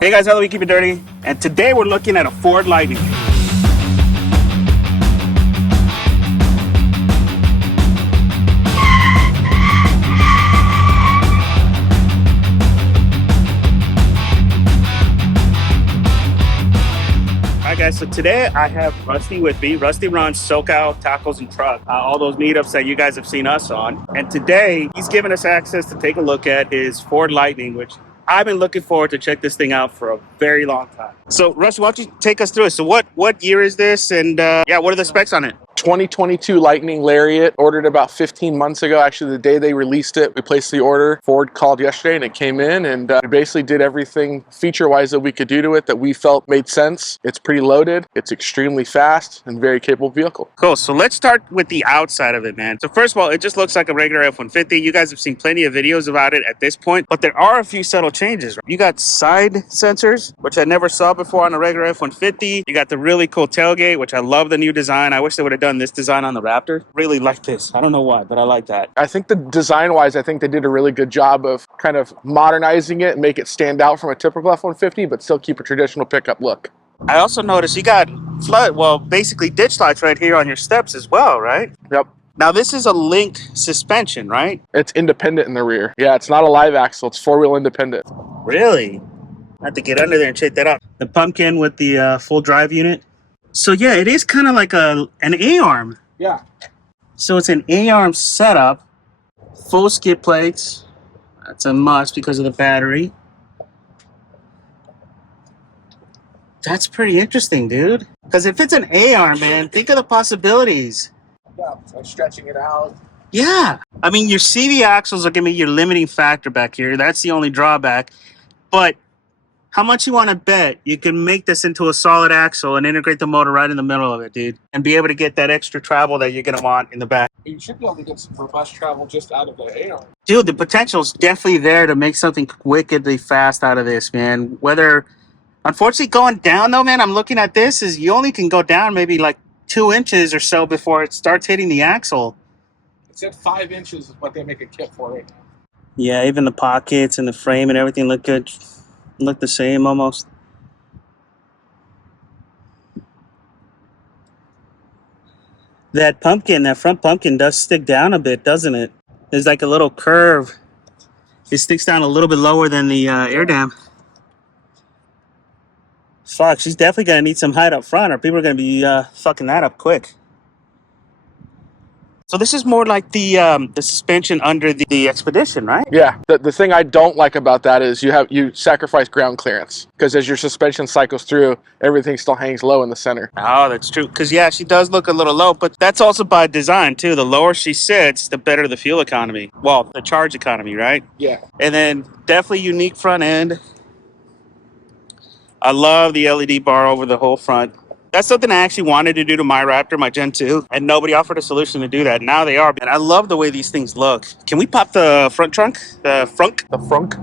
Hey guys, how do we keep it dirty? And today we're looking at a Ford Lightning. Alright guys, so today I have Rusty with me. Rusty runs SoCal Tacos and Truck, all those meetups that you guys have seen us on. And today he's given us access to take a look at his Ford Lightning, which I've been looking forward to check this thing out for a very long time. So Rusty, why don't you take us through it? So what year is this? And yeah, what are the specs on it? 2022 Lightning Lariat, ordered about 15 months ago. Actually, the day they released it, we placed the order. Ford called yesterday and it came in, and we basically did everything feature-wise that we could do to it that we felt made sense. It's pretty loaded, it's extremely fast, and very capable vehicle. Cool, so let's start with the outside of it, man. So first of all, it just looks like a regular F-150. You guys have seen plenty of videos about it at this point, but there are a few subtle changes. You got side sensors, which I never saw before on a regular F-150. You got the really cool tailgate, which I love the new design. I wish they would have done this design on the Raptor. Really like this. I don't know why, but I like that. I think the design-wise, I think they did a really good job of kind of modernizing it and make it stand out from a typical F-150, but still keep a traditional pickup look. I also noticed you got basically ditch lights right here on your steps as well, right? Yep. Now this is a linked suspension, right? It's independent in the rear. Yeah, it's not a live axle. It's four-wheel independent. Really? I have to get under there and check that out. The pumpkin with the full drive unit. So yeah, it is kind of like an A-arm. Yeah. So it's an A-arm setup, full skid plates. That's a must because of the battery. That's pretty interesting, dude. Because if it's an A-arm, man, think of the possibilities. Yeah, like stretching it out. Yeah. I mean, your CV axles are going to be your limiting factor back here. That's the only drawback. But how much you want to bet you can make this into a solid axle and integrate the motor right in the middle of it, dude, and be able to get that extra travel that you're going to want in the back. You should be able to get some robust travel just out of the A-arm. Dude, the potential's definitely there to make something wickedly fast out of this, man. Whether, unfortunately, going down, though, man, I'm looking at this, is you only can go down maybe like 2 inches or so before it starts hitting the axle. It's at 5 inches is what they make a kit for right now. Yeah, even the pockets and the frame and everything look good. Look the same almost. That front pumpkin does stick down a bit, doesn't it? There's like a little curve. It sticks down a little bit lower than the air dam. Fuck, she's definitely gonna need some height up front or people are gonna be fucking that up quick. So this is more like the suspension under the Expedition, right? Yeah, the thing I don't like about that is you sacrifice ground clearance because as your suspension cycles through, everything still hangs low in the center. Oh, that's true. Because yeah, she does look a little low, but that's also by design too. The lower she sits, the better the fuel economy. Well, the charge economy, right? Yeah. And then definitely unique front end. I love the LED bar over the whole front. That's something I actually wanted to do to my Raptor, my Gen 2, and nobody offered a solution to do that. Now they are, and I love the way these things look. Can we pop the front trunk? The frunk? The frunk?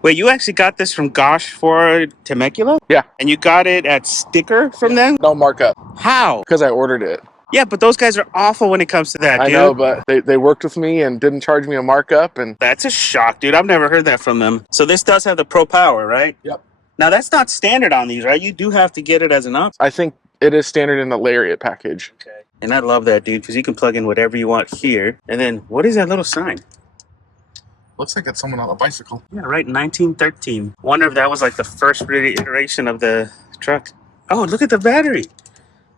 Wait, you actually got this from Gosh for Temecula? Yeah. And you got it at Sticker from them? No markup. How? Because I ordered it. Yeah, but those guys are awful when it comes to that, dude. I know, but they worked with me and didn't charge me a markup. And that's a shock, dude. I've never heard that from them. So this does have the Pro Power, right? Yep. Now, that's not standard on these, right? You do have to get it as an option. I think it is standard in the Lariat package. Okay. And I love that, dude, because you can plug in whatever you want here. And then, what is that little sign? Looks like it's someone on a bicycle. Yeah, right, 1913. Wonder if that was like the first iteration of the truck. Oh, look at the battery.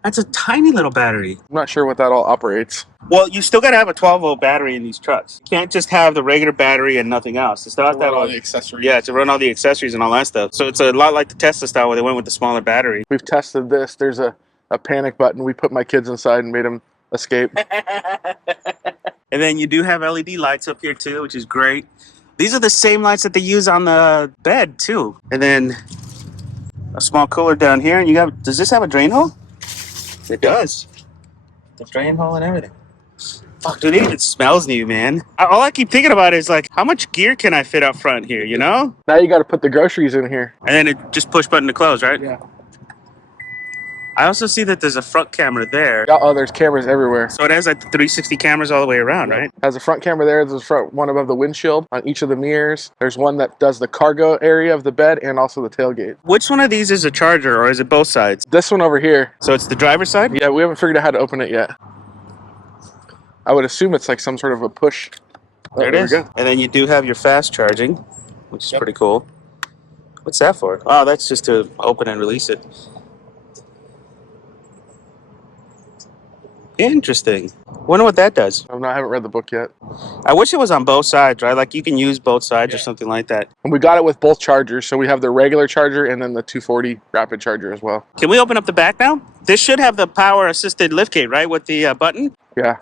That's a tiny little battery. I'm not sure what that all operates. Well, you still got to have a 12-volt battery in these trucks. You can't just have the regular battery and nothing else. It's not that all the accessories. Yeah, to run all the accessories and all that stuff. So it's a lot like the Tesla style where they went with the smaller battery. We've tested this. There's a panic button. We put my kids inside and made them escape. And then you do have LED lights up here too, which is great. These are the same lights that they use on the bed too. And then a small cooler down here. And you got, does this have a drain hole? It does. The drain hole and everything. Fuck, dude, it even smells new, man. All I keep thinking about is like, how much gear can I fit up front here, you know? Now you got to put the groceries in here. And then it just push button to close, right? Yeah. I also see that there's a front camera there. Yeah, oh, there's cameras everywhere. So it has like the 360 cameras all the way around, right? Has a front camera there. There's a front one above the windshield on each of the mirrors. There's one that does the cargo area of the bed and also the tailgate. Which one of these is a charger, or is it both sides? This one over here. So it's the driver's side? Yeah, we haven't figured out how to open it yet. I would assume it's like some sort of a push. Oh, there it is. And then you do have your fast charging, which is pretty cool. What's that for? Oh, that's just to open and release it. Interesting. Wonder what that does. I haven't read the book yet. I wish it was on both sides, right? Like you can use both sides or something like that. And we got it with both chargers, so we have the regular charger and then the 240 rapid charger as well. Can we open up the back now? This should have the power assisted liftgate, right? With the button? Yeah.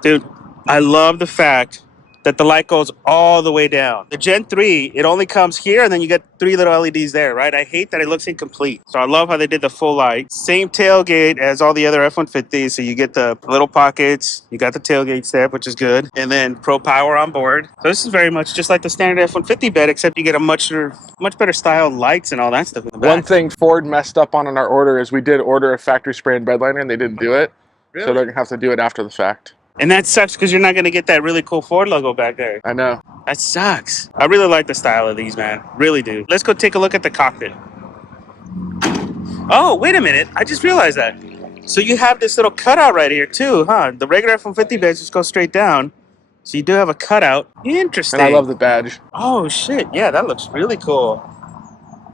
Dude, I love the fact that the light goes all the way down. The Gen 3, it only comes here and then you get 3 little LEDs there, right? I hate that it looks incomplete. So I love how they did the full light. Same tailgate as all the other F-150s. So you get the little pockets, you got the tailgate step, which is good. And then Pro Power on board. So this is very much just like the standard F-150 bed, except you get a much better style lights and all that stuff in the back. One thing Ford messed up on in our order is we did order a factory spray and bed liner and they didn't do it. Really? So they're going to have to do it after the fact. And that sucks because you're not going to get that really cool Ford logo back there. I know. That sucks. I really like the style of these, man. Really do. Let's go take a look at the cockpit. Oh, wait a minute. I just realized that. So you have this little cutout right here too, huh? The regular F-150 beds just go straight down. So you do have a cutout. Interesting. And I love the badge. Oh, shit. Yeah, that looks really cool.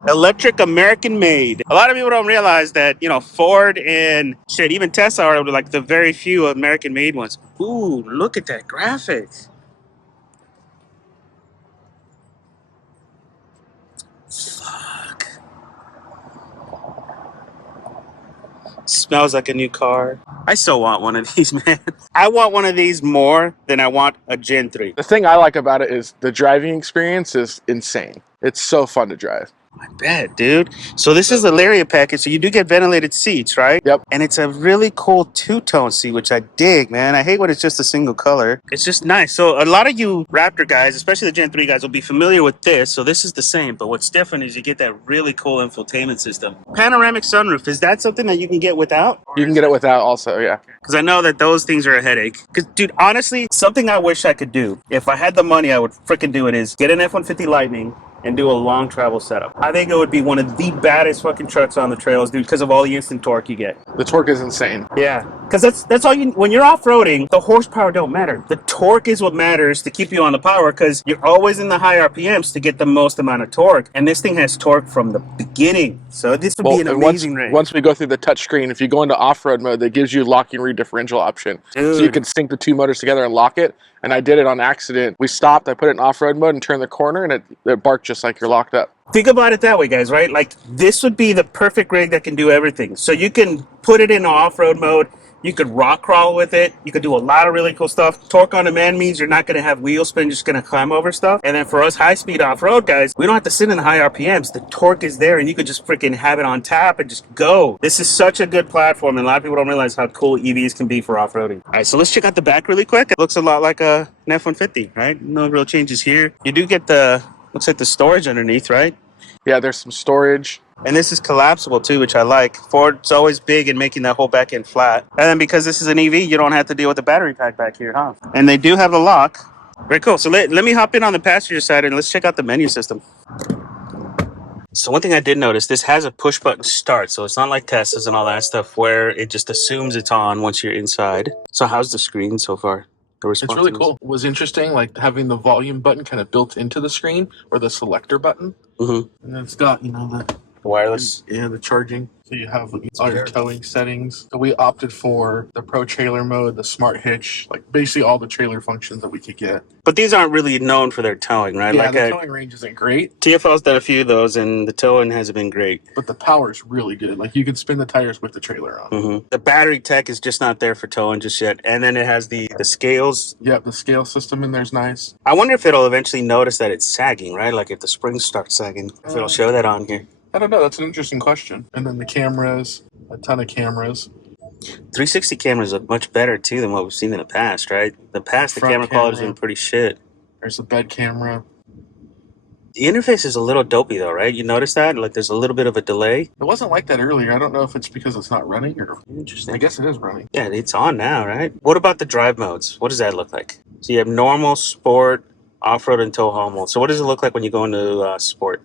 Electric American made. A lot of people don't realize that, you know, Ford and shit, even Tesla are like the very few American made ones. Ooh, look at that graphic. Fuck. Smells like a new car. I so want one of these, man. I want one of these more than I want a Gen 3. The thing I like about it is the driving experience is insane. It's so fun to drive. I bet, dude. So this is the Lariat package. So you do get ventilated seats, right? Yep. And it's a really cool two-tone seat, which I dig, man. I hate when it's just a single color. It's just nice. So a lot of you Raptor guys, especially the Gen 3 guys, will be familiar with this. So this is the same. But what's different is you get that really cool infotainment system. Panoramic sunroof. Is that something that you can get without? You can get it without also, yeah. Because I know that those things are a headache. Because, dude, honestly, something I wish I could do, if I had the money, I would freaking do it, is get an F-150 Lightning and do a long travel setup. I think it would be one of the baddest fucking trucks on the trails, dude, because of all the instant torque you get. The torque is insane. Yeah, because that's all you. When you're off-roading, the horsepower don't matter. The torque is what matters to keep you on the power, because you're always in the high RPMs to get the most amount of torque. And this thing has torque from the beginning, so this would be an amazing range. Once we go through the touch screen, if you go into off-road mode, that gives you locking rear differential option. Dude. So you can sync the two motors together and lock it. And I did it on accident. We stopped, I put it in off-road mode and turned the corner, and it barked just like you're locked up. Think about it that way, guys, right? Like, this would be the perfect rig that can do everything. So you can put it in off-road mode. You could rock crawl with it. You could do a lot of really cool stuff. Torque on demand means you're not going to have wheel spin, you're just going to climb over stuff. And then for us high-speed off-road guys, we don't have to sit in the high RPMs. The torque is there, and you could just freaking have it on tap and just go. This is such a good platform, and a lot of people don't realize how cool EVs can be for off-roading. All right, so let's check out the back really quick. It looks a lot like an F-150, right? No real changes here. You do get looks like the storage underneath, right? Yeah, there's some storage. And this is collapsible too, which I like. Ford's always big in making that whole back end flat. And then because this is an EV, you don't have to deal with the battery pack back here, huh? And they do have the lock. Very cool. So let me hop in on the passenger side and let's check out the menu system. So one thing I did notice, this has a push button start. So it's not like Teslas and all that stuff where it just assumes it's on once you're inside. So how's the screen so far? It's really cool. It was interesting, like having the volume button kind of built into the screen, or the selector button. Mm-hmm. And then it's got, you know, the wireless. Yeah, the charging. So you have all your towing settings. So we opted for the Pro Trailer mode, the Smart Hitch, like basically all the trailer functions that we could get. But these aren't really known for their towing, right? Yeah, like the towing range isn't great. TFL's done a few of those, and the towing hasn't been great. But the power's really good. Like you can spin the tires with the trailer on. Mm-hmm. The battery tech is just not there for towing just yet. And then it has the scales. Yep, the scale system in there's nice. I wonder if it'll eventually notice that it's sagging, right? Like if the springs start sagging, if it'll show that on here. I don't know. That's an interesting question. And then the cameras, a ton of cameras. 360 cameras look much better, too, than what we've seen in the past, right? The camera quality's been pretty shit. There's a bed camera. The interface is a little dopey though, right? You notice that? Like there's a little bit of a delay. It wasn't like that earlier. I don't know if it's because it's not running or... Interesting. I guess it is running. Yeah, it's on now, right? What about the drive modes? What does that look like? So you have normal, sport, off-road, and tow haul mode. So what does it look like when you go into sport?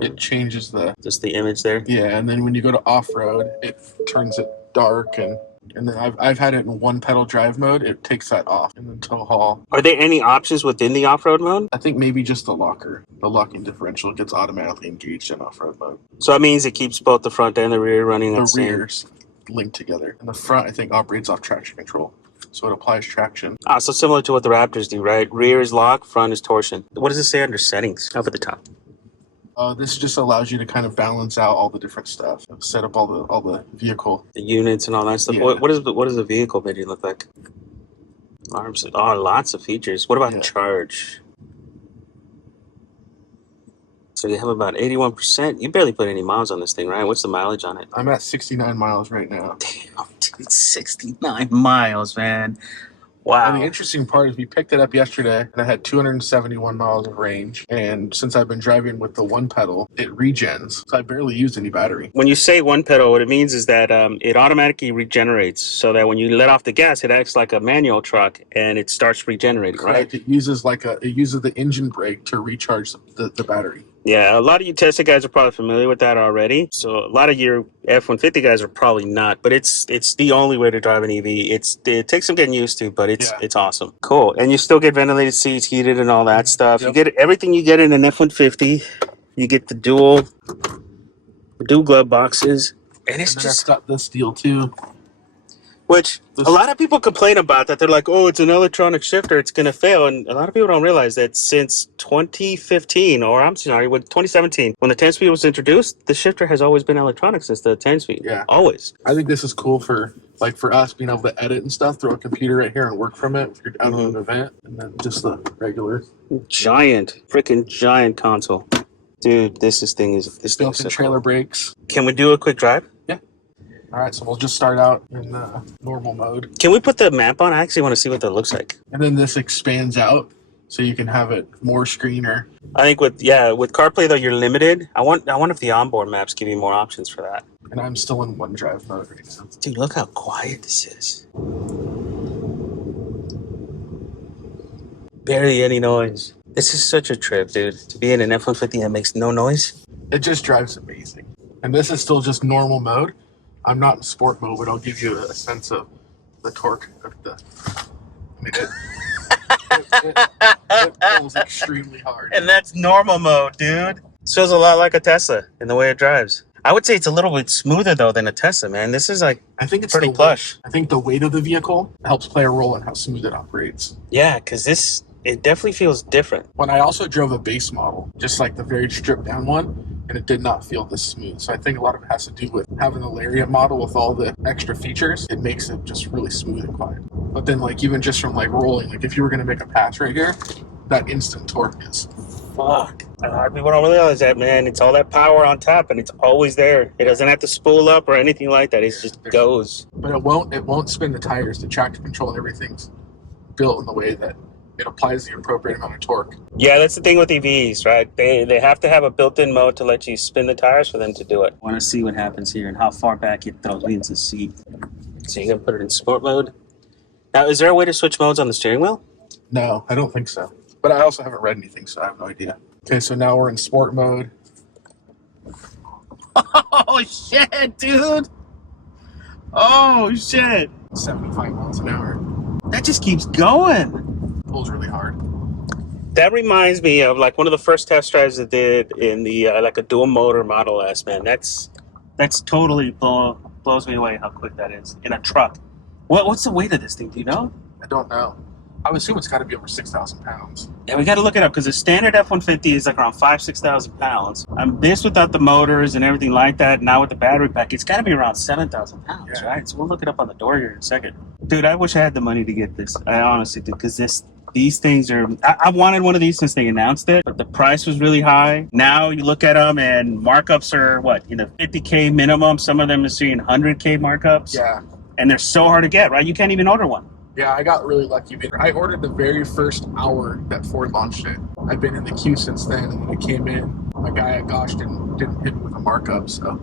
It changes the... Just the image there? Yeah, and then when you go to off-road, it turns it dark, and then I've had it in one pedal drive mode. It takes that off, and then tow haul. Are there any options within the off-road mode? I think maybe just the locking differential gets automatically engaged in off-road mode. So that means it keeps both the front and the rear running at The rears linked together, and the front I think operates off traction control, so it applies traction. Ah, so similar to what the Raptors do, right? Rear is lock, front is torsion. What does it say under settings up at the top? This just allows you to kind of balance out all the different stuff, set up all the vehicle, The units and all that stuff. Yeah. What does the vehicle menu look like? Arms. Oh, lots of features. What about Yeah. charge? So you have about 81%. You barely put any miles on this thing, right? What's the mileage on it? I'm at 69 miles right now. Damn, dude, 69 miles, man. Wow. And the interesting part is we picked it up yesterday, and I had 271 miles of range. And since I've been driving with the one pedal, it regens. So I barely used any battery. When you say one pedal, what it means is that it automatically regenerates, so that when you let off the gas, it acts like a manual truck and it starts regenerating, right? Correct. It uses the engine brake to recharge the battery. Yeah, a lot of you Tesla guys are probably familiar with that already. So a lot of your F-150 guys are probably not, but it's the only way to drive an EV. It takes some getting used to, but it's awesome. Cool. And you still get ventilated seats, heated and all that stuff. Yep. You get everything you get in an F-150. You get the dual glove boxes. And it's And then just... I've got this deal too. Which a lot of people complain about that. They're like, oh, it's an electronic shifter. It's going to fail. And a lot of people don't realize that since 2015, or I'm sorry, with 2017, when the 10-speed was introduced, the shifter has always been electronic since the 10-speed. Yeah. Always. I think this is cool for us being able to edit and stuff, throw a computer right here and work from it if you're out on an event, and then just the regular Freaking giant console. Dude, this thing is built-in so trailer cool. brakes. Can we do a quick drive? All right, so we'll just start out in normal mode. Can we put the map on? I actually want to see what that looks like. And then this expands out, so you can have it more screener. I think with CarPlay though, you're limited. I wonder if the onboard maps give you more options for that. And I'm still in one drive mode right now. Dude, look how quiet this is. Barely any noise. This is such a trip, dude. To be in an F-150 that makes no noise. It just drives amazing. And this is still just normal mode. I'm not in sport mode, but I'll give you a sense of the torque of the... I mean, it pulls extremely hard. And that's normal mode, dude. This feels a lot like a Tesla in the way it drives. I would say it's a little bit smoother though than a Tesla, man. This is like I think it's pretty plush. I think the weight of the vehicle helps play a role in how smooth it operates. Yeah, because it definitely feels different. When I also drove a base model, just like the very stripped down one, and it did not feel this smooth. So I think a lot of it has to do with having the Lariat model with all the extra features. It makes it just really smooth and quiet. But then even just from rolling, if you were going to make a pass right here, that instant torque is... Fuck. A lot of people don't realize that, man. It's all that power on top, and it's always there. It doesn't have to spool up or anything like that. It just goes. But it won't spin the tires. The traction control and everything's built in the way that it applies the appropriate amount of torque. Yeah, that's the thing with EVs, right? They have to have a built-in mode to let you spin the tires for them to do it. I want to see what happens here and how far back it throws me into the seat. So you're going to put it in sport mode. Now, is there a way to switch modes on the steering wheel? No, I don't think so. But I also haven't read anything, so I have no idea. Okay, so now we're in sport mode. Oh, shit, dude. Oh, shit. 75 miles an hour. That just keeps going. Pulls really hard. That reminds me of one of the first test drives I did in the a dual motor Model S, man. That's totally blows me away how quick that is in a truck. What's the weight of this thing? Do you know? I don't know. I would assume it's got to be over 6,000 pounds. Yeah, we got to look it up because the standard F-150 is around 5,000-6,000 pounds. This without the motors and everything like that. Now with the battery pack, it's got to be around 7,000 pounds, right? So we'll look it up on the door here in a second. Dude, I wish I had the money to get this. I honestly do, because these things are... I wanted one of these since they announced it, but the price was really high. Now you look at them and markups are, $50K minimum. Some of them are seeing 100K markups. Yeah. And they're so hard to get, right? You can't even order one. Yeah, I got really lucky. I ordered the very first hour that Ford launched it. I've been in the queue since then, and when it came in, my guy at Gosh didn't hit me with a markup, so.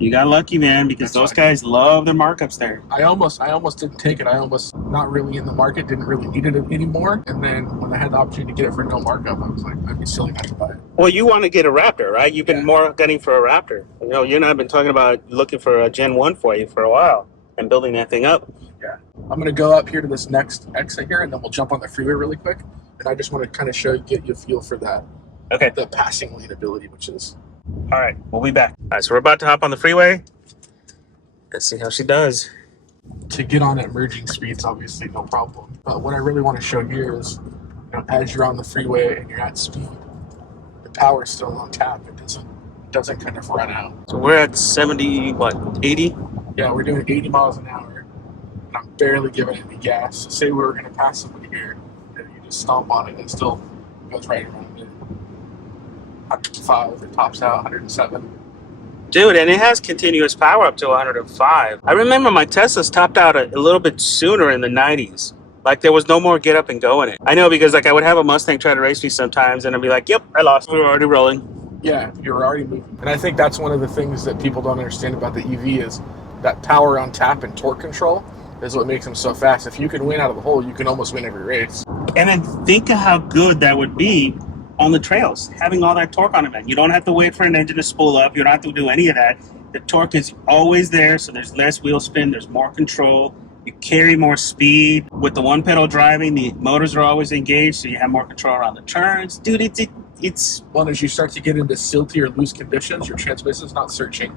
You got lucky, man, because those guys love their markups there. I almost didn't take it. I almost not really in the market, didn't really need it anymore. And then when I had the opportunity to get it for no markup, I was like, I'd be silly not to buy it. Well, you want to get a Raptor, right? You've been more gunning for a Raptor. You know, you and I have been talking about looking for a Gen 1 for you for a while and building that thing up. Yeah. I'm going to go up here to this next exit here, and then we'll jump on the freeway really quick. And I just want to kind of get you a feel for that. Okay. The passing lane ability, which is... All right, we'll be back. All right, so we're about to hop on the freeway. Let's see how she does. To get on at merging speeds, obviously, no problem. But what I really want to show here is, you know, as you're on the freeway and you're at speed, the power's still on tap. It doesn't kind of run out. So we're at 70, what, 80? Yeah, we're doing 80 miles an hour, and I'm barely giving it any gas. So say we were going to pass somebody here, and you just stomp on it, and it still goes right around it. 105, it tops out 107. Dude, and it has continuous power up to 105. I remember my Teslas topped out a little bit sooner in the 90s. Like, there was no more get up and go in it. I know, because like I would have a Mustang try to race me sometimes, and I'd be like, yep, I lost. We were already rolling. Yeah, you were already moving. And I think that's one of the things that people don't understand about the EV is that power on tap and torque control is what makes them so fast. If you can win out of the hole, you can almost win every race. And then think of how good that would be on the trails, having all that torque on it, man. You don't have to wait for an engine to spool up. You don't have to do any of that. The torque is always there, so there's less wheel spin, there's more control. You carry more speed. With the one pedal driving, the motors are always engaged, so you have more control around the turns. Dude, it's well, as you start to get into silty or loose conditions, your transmission's not searching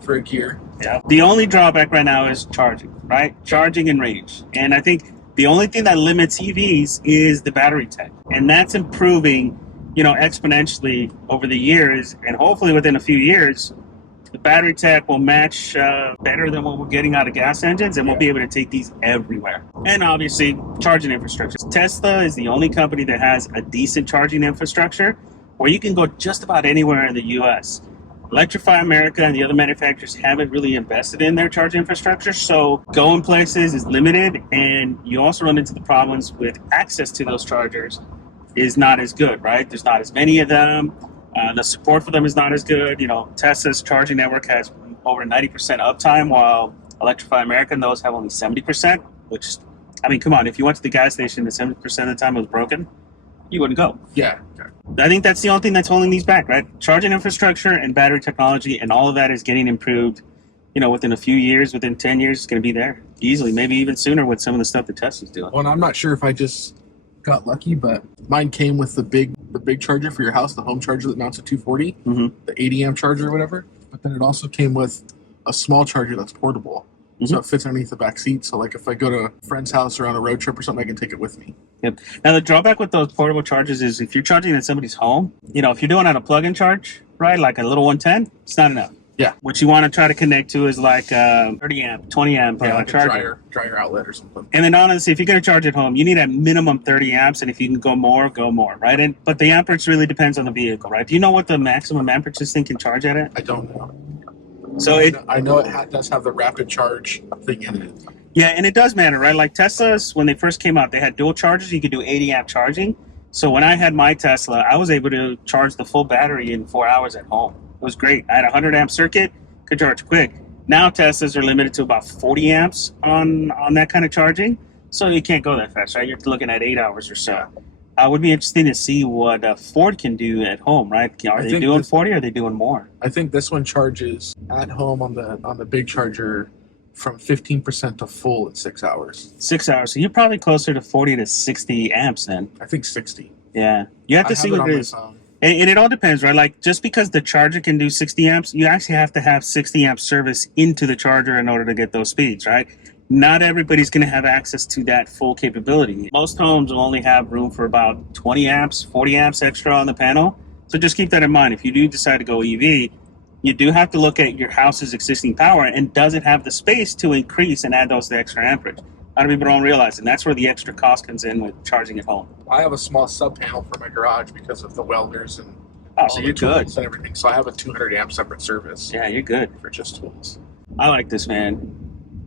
for a gear. Yeah. The only drawback right now is charging, right? Charging and range. And I think the only thing that limits EVs is the battery tech. And that's improving, you know, exponentially over the years, and hopefully within a few years, the battery tech will match better than what we're getting out of gas engines, and we'll be able to take these everywhere. And obviously, charging infrastructure. Tesla is the only company that has a decent charging infrastructure where you can go just about anywhere in the U.S. Electrify America and the other manufacturers haven't really invested in their charging infrastructure, so going places is limited, and you also run into the problems with access to those chargers is not as good, right? There's not as many of them. The support for them is not as good. You know, Tesla's charging network has over 90% uptime, while Electrify America and those have only 70%, which, I mean, come on, if you went to the gas station and 70% of the time it was broken, you wouldn't go. Yeah. I think that's the only thing that's holding these back, right? Charging infrastructure and battery technology, and all of that is getting improved. You know, within a few years, within 10 years, it's going to be there easily, maybe even sooner with some of the stuff that Tesla's doing. Well, and I'm not sure if I just got lucky, but mine came with the big charger for your house, the home charger that mounts at 240, the 80 amp charger or whatever. But then it also came with a small charger that's portable, so it fits underneath the back seat. So like if I go to a friend's house or on a road trip or something, I can take it with me. Yep. Now the drawback with those portable chargers is if you're charging at somebody's home, you know, if you're doing on a plug-in charge, right, like a little 110, it's not enough. Yeah. What you want to try to connect to is like 30 amp, 20 amp like charger. A dryer outlet or something. And then honestly, if you're going to charge at home, you need at minimum 30 amps, and if you can go more, right? But the amperage really depends on the vehicle, right? Do you know what the maximum amperage this thing can charge at it? I don't know. So I know it does have the rapid charge thing in it. Yeah, and it does matter, right? Like Teslas, when they first came out, they had dual chargers. You could do 80 amp charging. So when I had my Tesla, I was able to charge the full battery in 4 hours at home. It was great. I had a 100 amp circuit, could charge quick. Now Teslas are limited to about 40 amps on that kind of charging. So you can't go that fast, right? You're looking at 8 hours or so. It would be interesting to see what Ford can do at home, right? Are they doing 40 or are they doing more? I think this one charges at home on the big charger from 15% to full in 6 hours. 6 hours. So you're probably closer to 40 to 60 amps then. I think 60. Yeah. You have to see what it is. And it all depends, right? Like, just because the charger can do 60 amps, you actually have to have 60 amp service into the charger in order to get those speeds, right? Not everybody's going to have access to that full capability. Most homes will only have room for about 20 amps, 40 amps extra on the panel. So just keep that in mind. If you do decide to go EV, you do have to look at your house's existing power, and does it have the space to increase and add those extra amperage? A lot of people don't realize, and that's where the extra cost comes in with charging at home. I have a small sub panel for my garage because of the welders and so you're good and everything. So I have a 200 amp separate service. Yeah, you're good for just tools. I like this, man.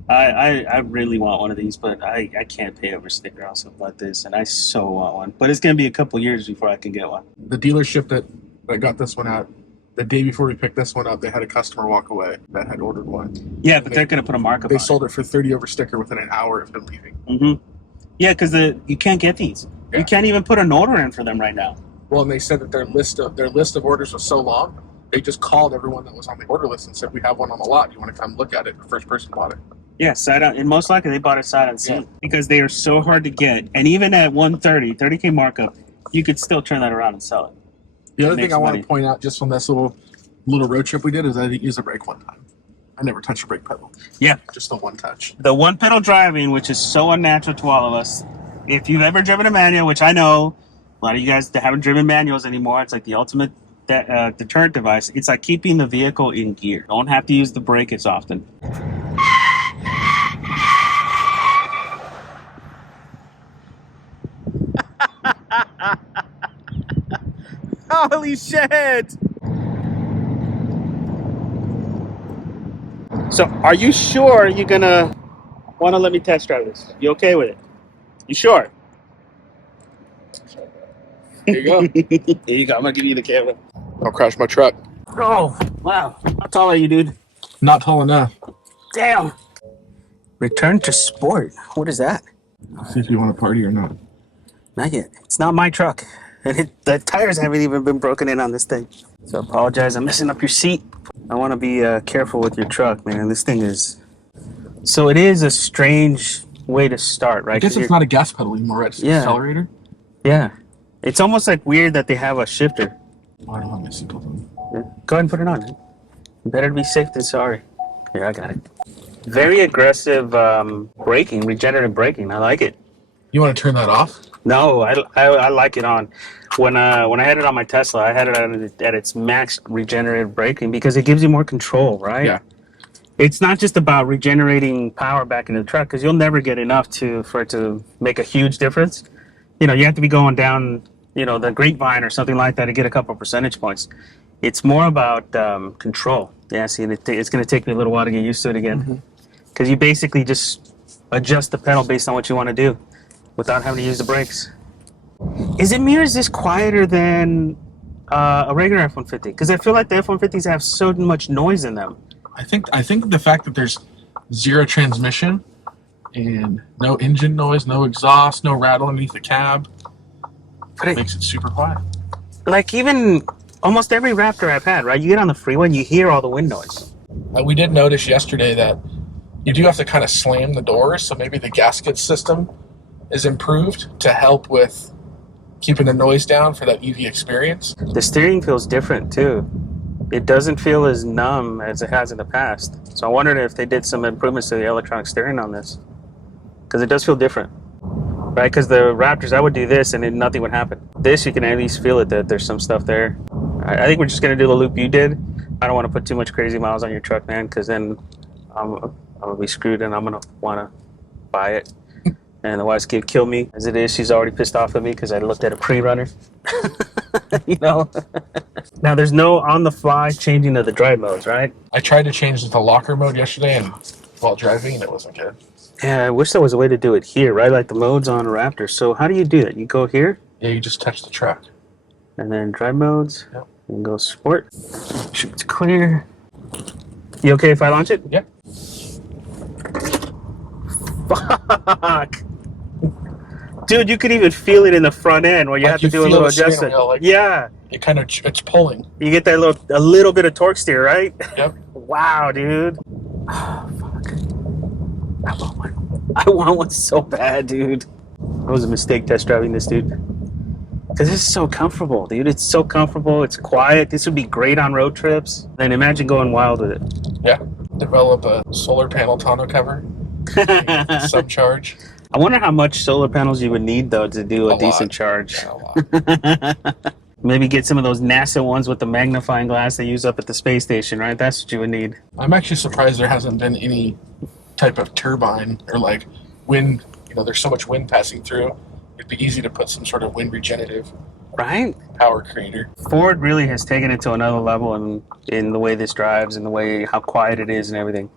I really want one of these, but I can't pay over sticker on something like this, and I so want one. But it's gonna be a couple years before I can get one. The dealership that got this one out, the day before we picked this one up, they had a customer walk away that had ordered one. Yeah, but they're gonna put a markup. They sold it for 30 over sticker within an hour of him leaving. Mm-hmm. Yeah, because you can't get these. Yeah. You can't even put an order in for them right now. Well, and they said that their list of orders was so long, they just called everyone that was on the order list and said, "We have one on the lot. You want to come look at it?" The first person bought it. Yeah, and most likely they bought it sight unseen because they are so hard to get. And even at 30K markup, you could still turn that around and sell it. The other thing I want to point out just from this little road trip we did is I didn't use the brake one time. I never touched the brake pedal. Yeah. Just the one touch. The one pedal driving, which is so unnatural to all of us. If you've ever driven a manual, which I know a lot of you guys that haven't driven manuals anymore, it's like the ultimate deterrent device. It's like keeping the vehicle in gear. Don't have to use the brake as often. Holy shit! So, are you sure you're gonna want to let me test drive this? You okay with it? You sure? There you go. There you go. I'm gonna give you the camera. Don't crash my truck. Oh, wow. How tall are you, dude? Not tall enough. Damn. Return to sport. What is that? See if you want to party or not. Not yet. It's not my truck. And the tires haven't even been broken in on this thing. So I apologize. I'm messing up your seat. I want to be careful with your truck, man. This thing is... So it is a strange way to start, right? I guess it's not a gas pedal anymore, right? It's an accelerator. Yeah. It's almost like weird that they have a shifter. Oh, I don't have my seatbelt on. Yeah. Go ahead and put it on. Better to be safe than sorry. Here, I got it. Very aggressive braking, regenerative braking. I like it. You want to turn that off? No, I like it on. When I had it on my Tesla, I had it at its max regenerative braking because it gives you more control, right? Yeah. It's not just about regenerating power back into the truck because you'll never get enough for it to make a huge difference. You know, you have to be going down, the grapevine or something like that to get a couple percentage points. It's more about control. Yeah, see, it's going to take me a little while to get used to it again because you basically just adjust the pedal based on what you want to do without having to use the brakes. Is this quieter than a regular F-150? Because I feel like the F-150s have so much noise in them. I think the fact that there's zero transmission and no engine noise, no exhaust, no rattle underneath the cab, makes it super quiet. Like even almost every Raptor I've had, right? You get on the freeway and you hear all the wind noise. We did notice yesterday that you do have to kind of slam the doors, so maybe the gasket system is improved to help with keeping the noise down for that EV experience. The steering feels different too. It doesn't feel as numb as it has in the past. So I wondered if they did some improvements to the electronic steering on this. Because it does feel different. Right? Because the Raptors, I would do this and then nothing would happen. This, you can at least feel it that there's some stuff there. I think we're just going to do the loop you did. I don't want to put too much crazy miles on your truck, man, because then I'm going to be screwed and I'm going to want to buy it. And the wife's going to kill me. As it is, she's already pissed off at me because I looked at a pre-runner. Now, there's no on-the-fly changing of the drive modes, right? I tried to change it to locker mode yesterday and while driving, and it wasn't good. Yeah, I wish there was a way to do it here, right? Like the modes on a Raptor. So how do you do that? You go here? Yeah, you just touch the truck. And then drive modes. Yep. And go sport. Sure it's clear. You okay if I launch it? Yeah. Fuck. Dude, you could even feel it in the front end where you have to do a little adjustment. Yeah. It's pulling. You get that a little bit of torque steer, right? Yep. Wow, dude. Oh, fuck. I want one so bad, dude. It was a mistake test driving this, dude. Because it's so comfortable, dude. It's so comfortable. It's quiet. This would be great on road trips. And imagine going wild with it. Yeah. Develop a solar panel tonneau cover. Subcharge. I wonder how much solar panels you would need, though, to do a decent charge. Yeah, a lot. Maybe get some of those NASA ones with the magnifying glass they use up at the space station, right? That's what you would need. I'm actually surprised there hasn't been any type of turbine or like wind. There's so much wind passing through. It'd be easy to put some sort of wind regenerative power creator. Ford really has taken it to another level in the way this drives and the way how quiet it is and everything.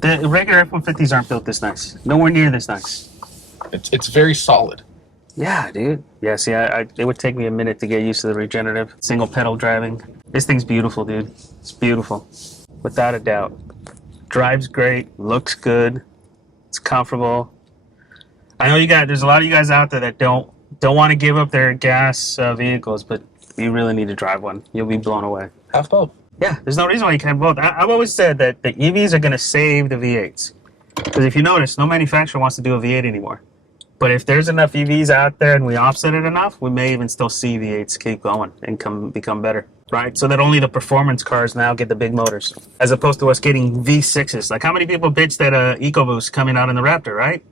The regular F-150s aren't built this nice. Nowhere near this nice. It's very solid. Yeah, dude. Yeah, see, it would take me a minute to get used to the regenerative single pedal driving. This thing's beautiful, dude. It's beautiful. Without a doubt. Drives great, looks good, it's comfortable. I know there's a lot of you guys out there that don't want to give up their gas vehicles, but you really need to drive one. You'll be blown away. Have both. Yeah, there's no reason why you can't have both. I've always said that the EVs are going to save the V8s. Because if you notice, no manufacturer wants to do a V8 anymore. But if there's enough EVs out there and we offset it enough, we may even still see V8s keep going and become better, right? So that only the performance cars now get the big motors, as opposed to us getting V6s. Like, how many people bitched at EcoBoost coming out in the Raptor, right?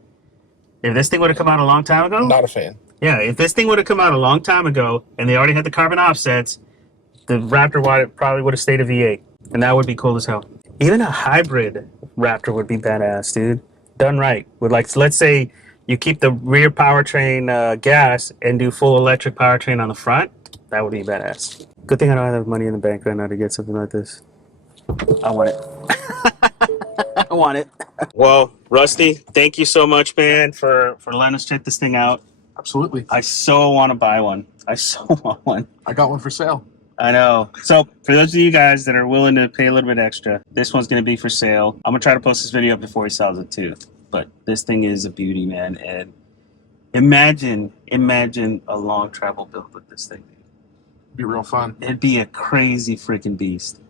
If this thing would have come out a long time ago... Not a fan. Yeah, if this thing would have come out a long time ago and they already had the carbon offsets, the Raptor probably would have stayed a V8. And that would be cool as hell. Even a hybrid Raptor would be badass, dude. Done right. With, like, let's say you keep the rear powertrain gas and do full electric powertrain on the front. That would be badass. Good thing I don't have money in the bank right now to get something like this. I want it. I want it. Well, Rusty, thank you so much, man, for letting us check this thing out. Absolutely. I so want to buy one. I so want one. I got one for sale. I know. So for those of you guys that are willing to pay a little bit extra, this one's going to be for sale. I'm going to try to post this video up before he sells it too. But this thing is a beauty, man. And imagine a long travel build with this thing. It'd be real fun. It'd be a crazy freaking beast.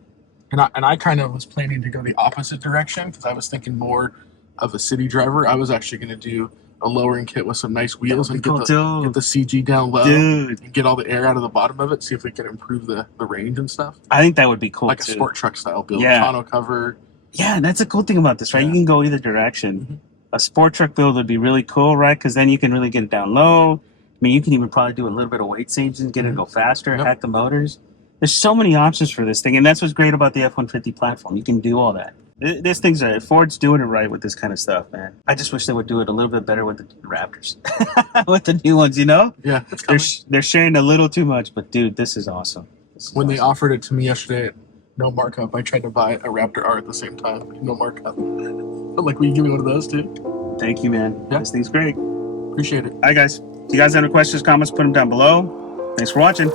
And I kind of was planning to go the opposite direction because I was thinking more of a city driver. I was actually going to do a lowering kit with some nice wheels and get the CG down low, dude, and get all the air out of the bottom of it, see if we can improve the range and stuff. I think that would be cool, like too. A sport truck style build, yeah. tonneau cover. Yeah, that's a cool thing about this, right? Yeah. You can go either direction. Mm-hmm. A sport truck build would be really cool, right? Because then you can really get it down low. I mean, you can even probably do a little bit of weight changes and get it to go faster, hack the motors. There's so many options for this thing, and that's what's great about the F-150 platform. You can do all that. This thing's Ford's doing it right with this kind of stuff, man. I just wish they would do it a little bit better with the Raptors, with the new ones, you know? Yeah, they're sharing a little too much, but dude, this is awesome. When they offered it to me yesterday, no markup. I tried to buy a Raptor R at the same time, no markup. I'm like, will you give me one of those too? Thank you, man. Yeah. This thing's great. Appreciate it. All right, guys. If you guys have any questions, comments, put them down below. Thanks for watching.